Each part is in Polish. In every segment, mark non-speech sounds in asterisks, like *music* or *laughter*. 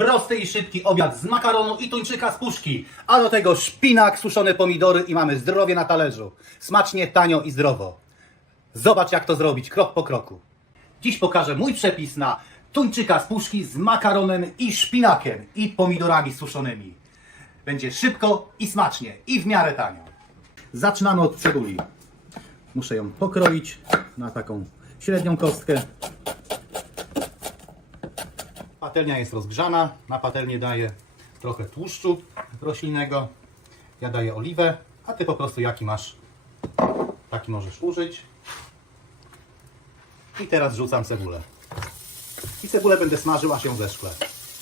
Prosty i szybki obiad z makaronu i tuńczyka z puszki, a do tego szpinak, suszone pomidory i mamy zdrowie na talerzu. Smacznie, tanio i zdrowo. Zobacz jak to zrobić, krok po kroku. Dziś pokażę mój przepis na tuńczyka z puszki z makaronem i szpinakiem i pomidorami suszonymi. Będzie szybko i smacznie i w miarę tanio. Zaczynamy od cebuli. Muszę ją pokroić na taką średnią kostkę. Patelnia jest rozgrzana. Na patelnię daję trochę tłuszczu roślinnego. Ja daję oliwę, a ty po prostu jaki masz, taki możesz użyć. I teraz rzucam cebulę. I cebulę będę smażył, aż ją zeszklę.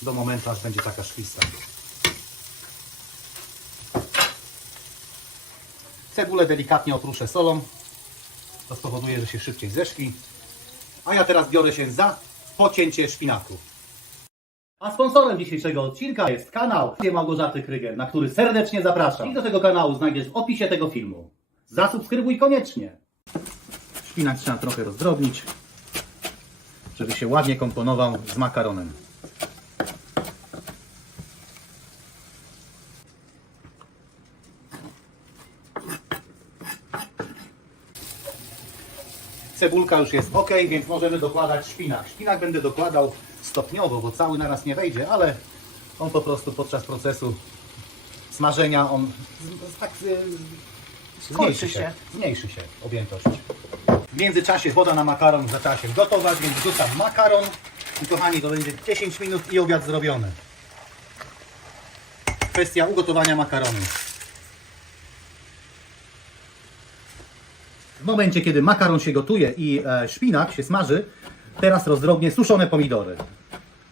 Do momentu, aż będzie taka szklista. Cebulę delikatnie opruszę solą. To spowoduje, że się szybciej zeszkli. A ja teraz biorę się za pocięcie szpinaku. A sponsorem dzisiejszego odcinka jest kanał Małgorzaty Kryger, na który serdecznie zapraszam. I do tego kanału znajdziesz w opisie tego filmu. Zasubskrybuj koniecznie. Szpinak trzeba trochę rozdrobnić, żeby się ładnie komponował z makaronem. Cebulka już jest ok, więc możemy dokładać szpinak. Szpinak będę dokładał stopniowo, bo cały naraz nie wejdzie, ale on po prostu podczas procesu smażenia on z, z, tak z, zmniejszy się. Zmniejszy się objętość. W międzyczasie woda na makaron zaczęła się gotować, więc wrzucam makaron i kochani, to będzie 10 minut i obiad zrobiony. Kwestia ugotowania makaronu. W momencie, kiedy makaron się gotuje i e, szpinak się smaży, teraz rozdrobnię suszone pomidory.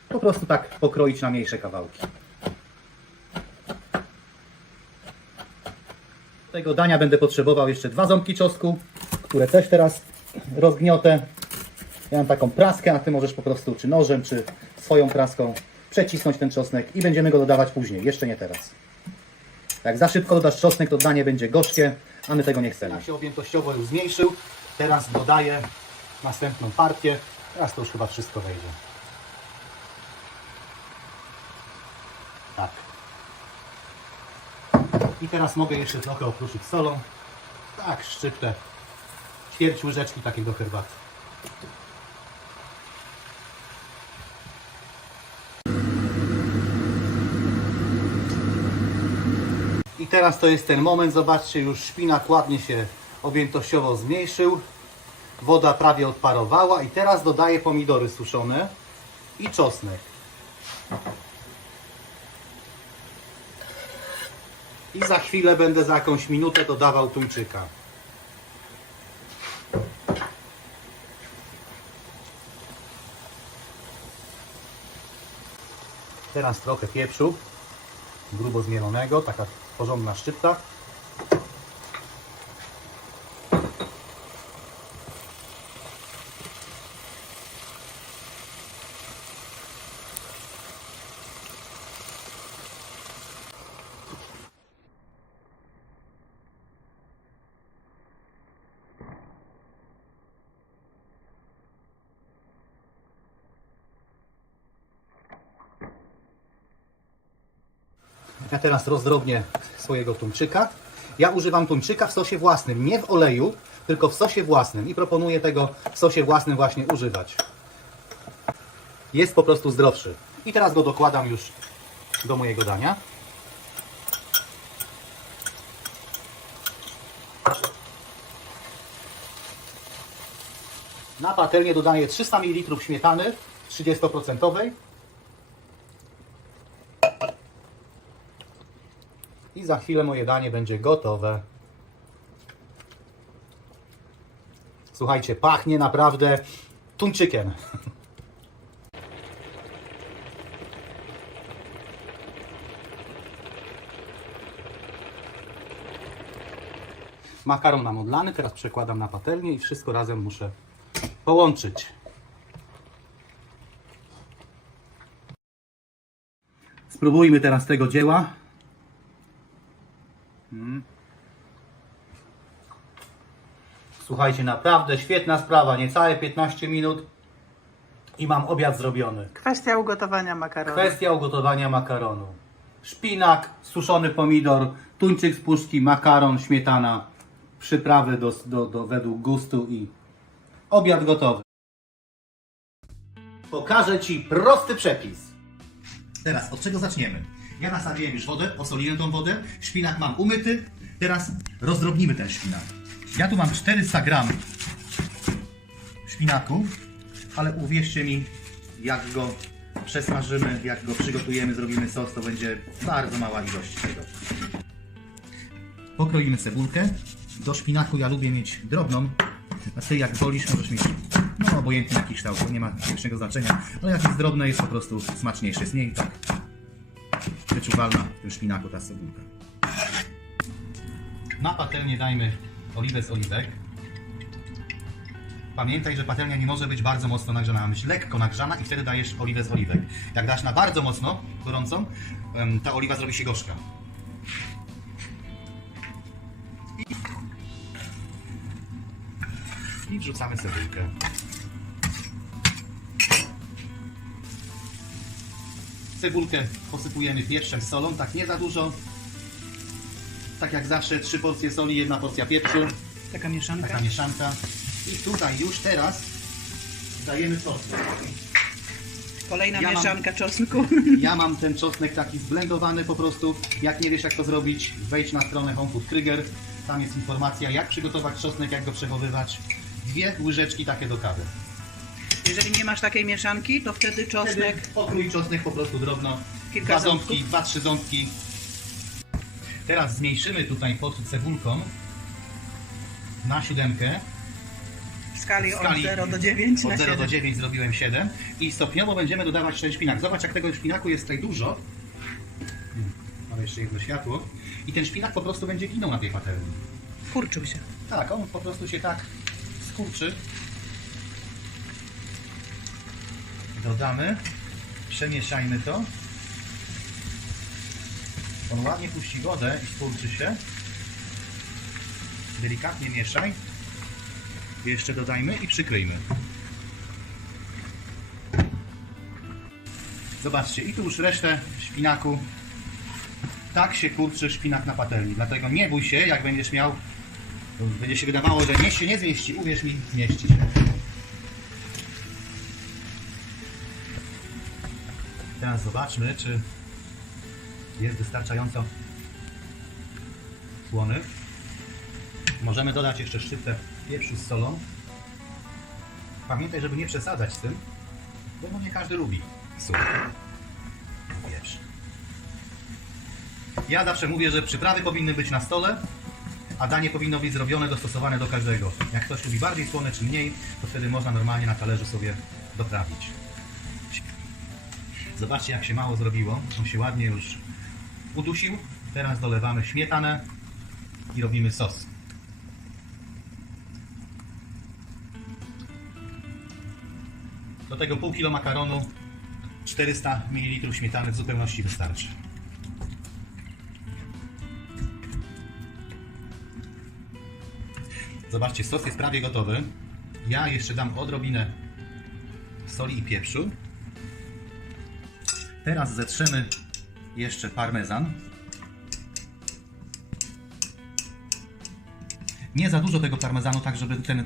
Po prostu tak pokroić na mniejsze kawałki. Tego dania będę potrzebował jeszcze dwa ząbki czosnku, które też teraz rozgniotę. Ja mam taką praskę, a Ty możesz po prostu czy nożem, czy swoją praską przecisnąć ten czosnek i będziemy go dodawać później, jeszcze nie teraz. Jak za szybko dodasz czosnek, to danie będzie gorzkie, a my tego nie chcemy. Jak się objętościowo już zmniejszył, teraz dodaję następną partię. Teraz to już chyba wszystko wejdzie. Tak. I teraz mogę jeszcze trochę okruszyć solą. Tak, szczyptę. Ćwierć łyżeczki takiego herbaty. I teraz to jest ten moment, zobaczcie, już szpinak ładnie się objętościowo zmniejszył. Woda prawie odparowała i teraz dodaję pomidory suszone i czosnek. I za chwilę będę za jakąś minutę dodawał tuńczyka. Teraz trochę pieprzu grubo zmielonego, taka porządna szczypta. Ja teraz rozdrobnię swojego tuńczyka. Ja używam tuńczyka w sosie własnym, nie w oleju, tylko w sosie własnym i proponuję tego w sosie własnym właśnie używać. Jest po prostu zdrowszy. I teraz go dokładam już do mojego dania. Na patelnię dodaję 300 ml śmietany 30%. Za chwilę moje danie będzie gotowe. Słuchajcie, pachnie naprawdę tuńczykiem. Makaron mam odlany, teraz przekładam na patelnię i wszystko razem muszę połączyć. Spróbujmy teraz tego dzieła. Słuchajcie, naprawdę świetna sprawa, niecałe 15 minut. i mam obiad zrobiony. Kwestia ugotowania makaronu. Kwestia ugotowania makaronu. Szpinak, suszony pomidor, tuńczyk z puszki, makaron, śmietana, przyprawy do, do, do według gustu i obiad gotowy. Pokażę Ci prosty przepis. Teraz od czego zaczniemy? Ja nastawiłem już wodę, osoliłem tą wodę, szpinak mam umyty. Teraz rozdrobnimy ten szpinak. Ja tu mam 400 gram szpinaku, ale uwierzcie mi, jak go przesmażymy, jak go przygotujemy, zrobimy sos, to będzie bardzo mała ilość tego. Pokroimy cebulkę. Do szpinaku ja lubię mieć drobną, a ty jak wolisz możesz mieć no obojętnie jaki kształt, nie ma większego znaczenia, ale jak jest drobne jest po prostu smaczniejsze, jest mniej tak wyczuwalna w tym szpinaku ta cebulka. Na patelnię dajmy oliwę z oliwek. Pamiętaj, że patelnia nie może być bardzo mocno nagrzana, być lekko nagrzana i wtedy dajesz oliwę z oliwek. Jak dasz na bardzo mocno, gorącą, ta oliwa zrobi się gorzka. I, wrzucamy cebulkę. Cebulkę posypujemy z solą, tak nie za dużo. Tak jak zawsze, trzy porcje soli, jedna porcja pieprzu. Taka mieszanka. Taka mieszanka. I tutaj już teraz dajemy sos. Kolejna Ja mam- mieszanka czosnku. *laughs* Ja mam ten czosnek taki zblendowany po prostu. Jak nie wiesz jak to zrobić, wejdź na stronę Home Food Krieger. Tam jest informacja jak przygotować czosnek, jak go przechowywać. Dwie łyżeczki takie do kawy. Jeżeli nie masz takiej mieszanki, to wtedy Wtedy czosnek. pokrój czosnek po prostu drobno. Kilka dwa ząbki, dwa, trzy ząbki. Teraz zmniejszymy tutaj pod cebulką na siódemkę. W skali, W skali od 0 do 9 na Od 0 do 7. 9 zrobiłem 7 i stopniowo będziemy dodawać ten szpinak. Zobacz jak tego szpinaku jest tutaj dużo. Hmm, Mamy jeszcze jedno światło. I ten szpinak po prostu będzie ginął na tej patelni. Kurczył się. Tak, on po prostu się tak skurczy. Dodamy. Przemieszajmy to. On ładnie puści wodę i skurczy się. Delikatnie mieszaj. Jeszcze dodajmy i przykryjmy. Zobaczcie, i tu już resztę szpinaku. Tak się kurczy szpinak na patelni. Dlatego nie bój się, jak będziesz miał Będzie się wydawało, że nie się nie zmieści. Uwierz mi, zmieści się. Teraz zobaczmy, czy jest wystarczająco słony. Możemy dodać jeszcze szczyptę pieprzu z solą. Pamiętaj, żeby nie przesadzać z tym, bo nie każdy lubi sól. Pieprz. Ja zawsze mówię, że przyprawy powinny być na stole, a danie powinno być zrobione, dostosowane do każdego. Jak ktoś lubi bardziej słone czy mniej, to wtedy można normalnie na talerzu sobie doprawić. Zobaczcie jak się mało zrobiło. On się ładnie już udusił. Teraz dolewamy śmietanę i robimy sos. Do tego pół kilo makaronu, 400 ml śmietany w zupełności wystarczy. Zobaczcie, sos jest prawie gotowy. Ja jeszcze dam odrobinę soli i pieprzu. Teraz zetrzemy jeszcze parmezan. Nie za dużo tego parmezanu, tak żeby ten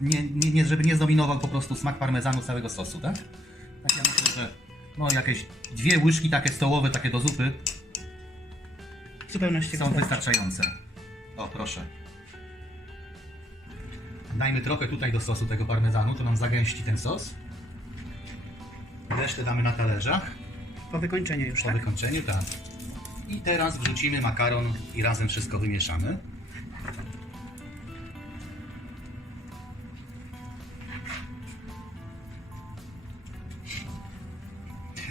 nie, nie, żeby nie zdominował po prostu smak parmezanu całego sosu, tak? Tak ja myślę, że no jakieś dwie łyżki takie stołowe, takie do zupy W zupełności są wystarczające. O, proszę. Dajmy trochę tutaj do sosu tego parmezanu, to nam zagęści ten sos. Resztę damy na talerzach Po wykończeniu już, po tak? wykończeniu, tak. I teraz wrzucimy makaron i razem wszystko wymieszamy.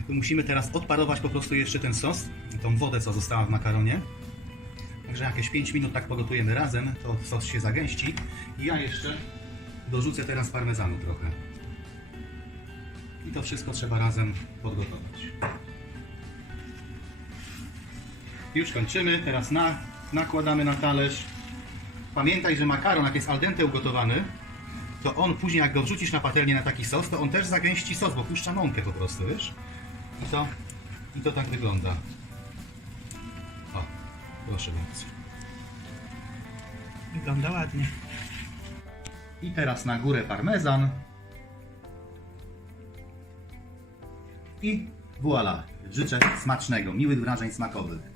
Tu musimy teraz odparować po prostu jeszcze ten sos, tą wodę, co została w makaronie. Także jakieś 5 minut tak pogotujemy razem, to sos się zagęści. I ja jeszcze dorzucę teraz parmezanu trochę. I to wszystko trzeba razem podgotować. Już kończymy, teraz na, nakładamy na talerz. Pamiętaj, że makaron, jak jest al dente ugotowany, to on później jak go wrzucisz na patelnię na taki sos, to on też zagęści sos, bo puszcza mąkę po prostu, wiesz? I to, i to tak wygląda. O, proszę bardzo. Wygląda ładnie. I teraz na górę parmezan. I voilà. Życzę smacznego, miłych wrażeń smakowych.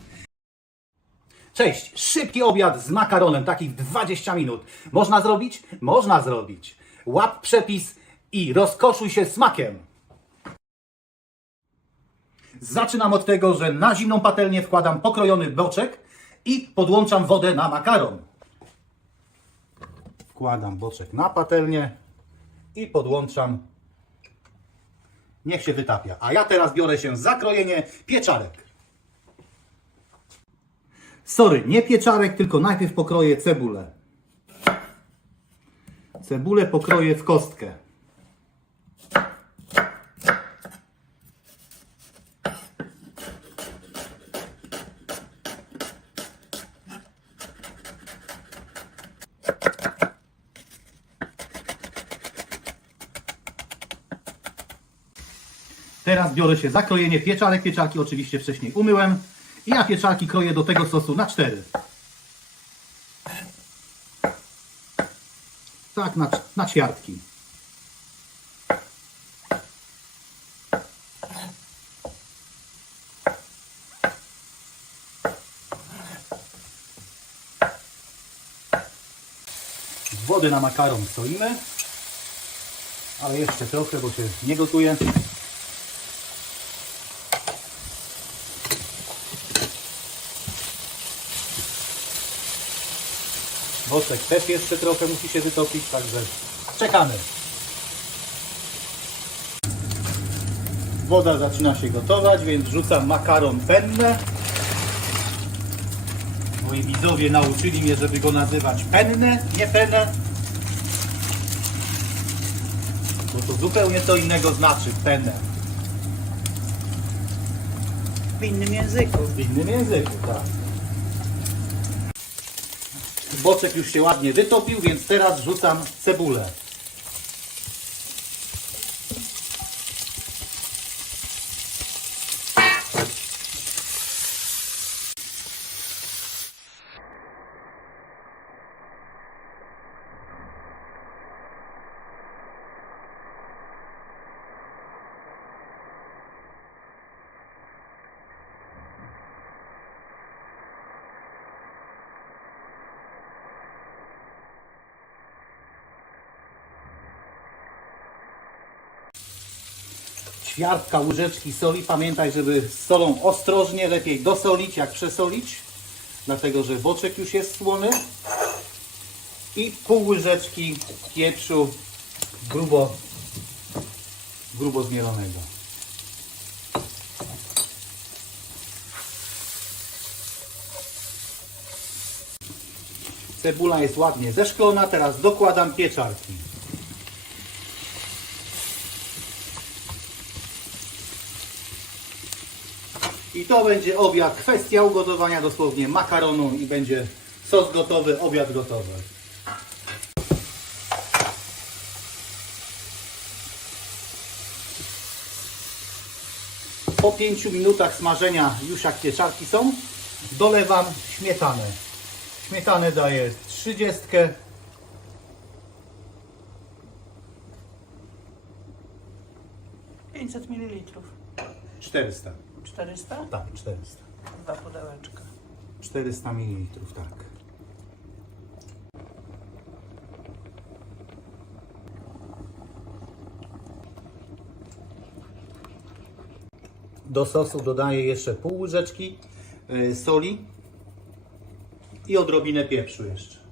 Cześć! Szybki obiad z makaronem, takich 20 minut. Można zrobić? Można zrobić. Łap przepis i rozkoszuj się smakiem. Zaczynam od tego, że na zimną patelnię wkładam pokrojony boczek i podłączam wodę na makaron. Wkładam boczek na patelnię i podłączam. Niech się wytapia. A ja teraz biorę się za krojenie pieczarek. Sorry, nie pieczarek, tylko najpierw pokroję cebulę. Cebulę pokroję w kostkę. Teraz biorę się za krojenie pieczarek. Pieczarki oczywiście wcześniej umyłem. I ja pieczarki kroję do tego sosu na cztery. Tak, na, na ćwiartki. Wody na makaron stoimy. Ale jeszcze trochę, bo się nie gotuje. Boczek też jeszcze trochę musi się wytopić, także czekamy. Woda zaczyna się gotować, więc rzucam makaron penne. Moi widzowie nauczyli mnie, żeby go nazywać penne, nie penne. Bo to zupełnie co innego znaczy penne. W innym języku. W innym języku, tak. Boczek już się ładnie wytopił, więc teraz rzucam cebulę. Ćwiartka łyżeczki soli. Pamiętaj, żeby z solą ostrożnie, lepiej dosolić jak przesolić, dlatego że boczek już jest słony. I pół łyżeczki pieprzu grubo, grubo zmielonego. Cebula jest ładnie zeszklona, teraz dokładam pieczarki. To będzie obiad, kwestia ugotowania dosłownie makaronu i będzie sos gotowy, obiad gotowy. Po 5 minutach smażenia już jak pieczarki są, dolewam śmietanę. Śmietanę daję 30. Pięćset mililitrów. 400. 400? Tak, 400. Dwa pudełeczka. 400 ml, tak. Do sosu dodaję jeszcze pół łyżeczki y, soli i odrobinę pieprzu jeszcze.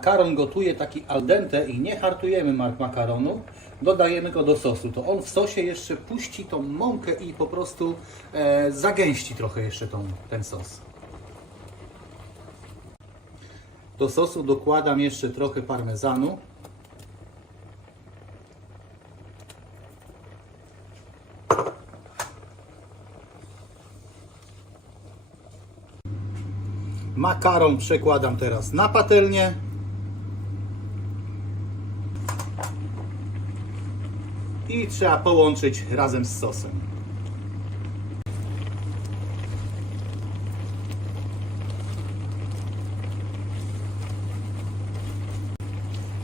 makaron gotuje taki al dente i nie hartujemy makaronu, dodajemy go do sosu, to on w sosie jeszcze puści tą mąkę i po prostu e, zagęści trochę jeszcze tą, ten sos. Do sosu dokładam jeszcze trochę parmezanu. Makaron przekładam teraz na patelnię. I trzeba połączyć razem z sosem.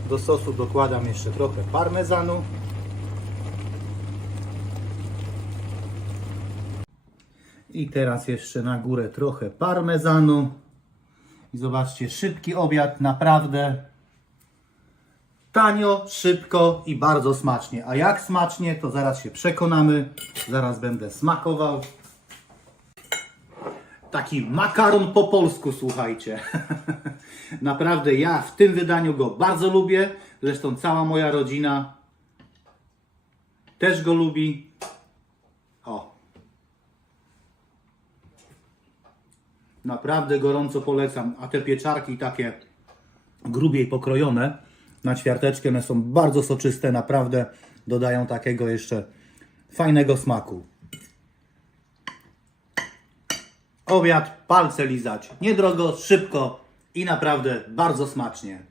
Do sosu dokładam jeszcze trochę parmezanu. I teraz jeszcze na górę trochę parmezanu. I zobaczcie, szybki obiad, naprawdę tanio, szybko i bardzo smacznie. A jak smacznie, to zaraz się przekonamy. Zaraz będę smakował. Taki makaron po polsku, słuchajcie. *laughs* Naprawdę ja w tym wydaniu go bardzo lubię. Zresztą cała moja rodzina też go lubi. O. Naprawdę gorąco polecam. A te pieczarki takie grubiej pokrojone na ćwiarteczkę, one są bardzo soczyste, naprawdę dodają takiego jeszcze fajnego smaku. Obiad, palce lizać. Niedrogo, szybko i naprawdę bardzo smacznie.